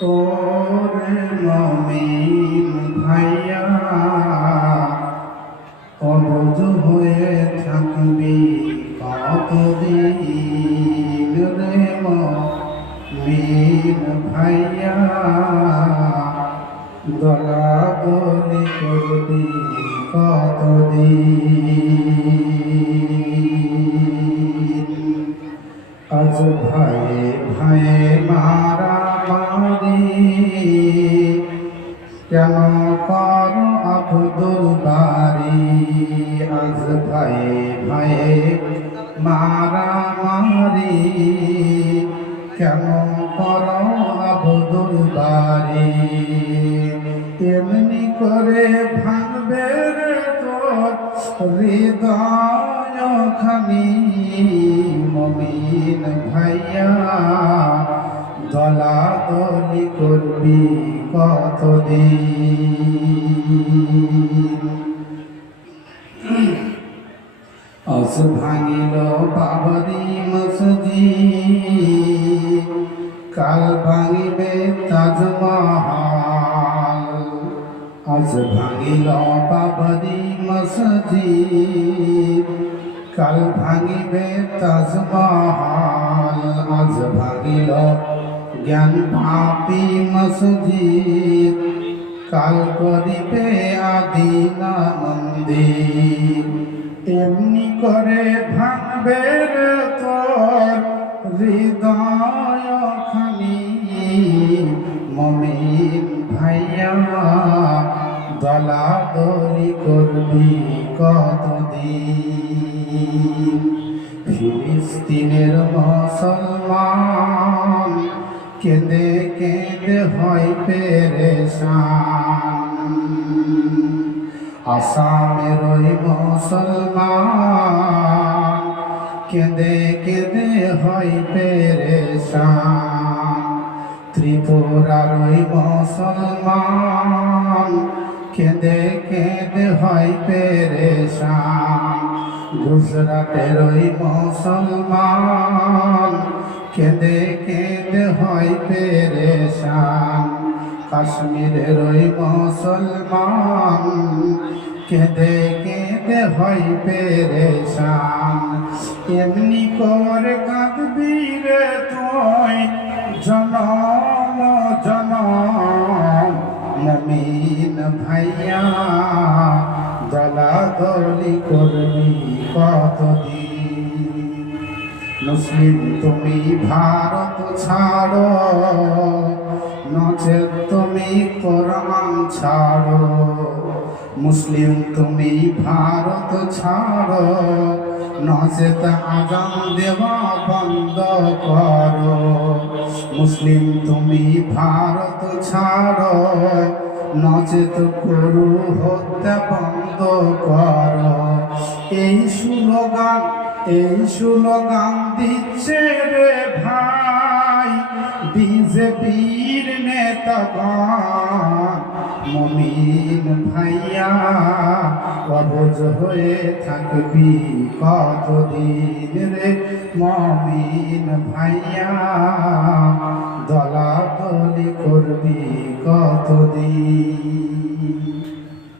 তোরে মমিন ভাইয়া অবুঝ হয়ে থাকবি কতদিন রে মমিন ভাইয়া? গলা গলি করবি কতদিন? আজ ভাইয়ে ভাইয়ে আজ ভাইয়ে ভাইয়ে মারা মারি কেন কর আব্দুল বারি এমনি করে ভাঙবে রে তোর হৃদয় খানি, মমিন ভাইয়া দলা দলি করবি কতদিন আজ ভাঙিল বাবরি মসজিদ। কাল ভাঙিবে তাজমহল আজ ভাঙিল বাবরি মসজিদ। কাল ভাঙিবে তাজমহল আজ ভাঙিল জ্ঞান ভাপি মসজিদ। কাল করিবে আদিনা মন্দির। এমনি করে ভাঙবে তোর হৃদয় খানি। মমিন ভাইয়া দলা দলি করবি কতদিন? ফিলিস্তিনের মুসলমান কেঁদে কেঁদে হয় পেরেশান। আসামের ওই মুসলমান। কেঁদে কেঁদে হয় পেরেশান। ত্রিপুরার ওই মুসলমান। কেঁদে কেঁদে হয় পেরেশান। গুজরাটের ওই মুসলমান। কেঁদে কেঁদে হয় পেরেশান। কাশ্মীরের ওই মুসলমান কেঁদে কেঁদে হয় পেরেশান। এমনি করে কাঁদবি রে তুই, জনম জনম। মমিন ভাইয়া দলা দলি করবি কতদিন? মুসলিম তুমি ভারত ছাড়ো। ছাড়ো। মুসলিম তুমি ভারত ছাড়ো। নচেত আজান দেওয়া বন্ধ করো। মুসলিম তুমি ভারত ছাড়ো। নচেত করু হত্যা বন্ধ করো। এই স্লোগান এই স্লোগান দিচ্ছে রে ভাই। বিজেপির নেতাগণ মমিন ভাইয়া, অবজ হয়ে থাকবি কতদিন রে মমিন ভাইয়া? দলা দলি করবি কতদিন?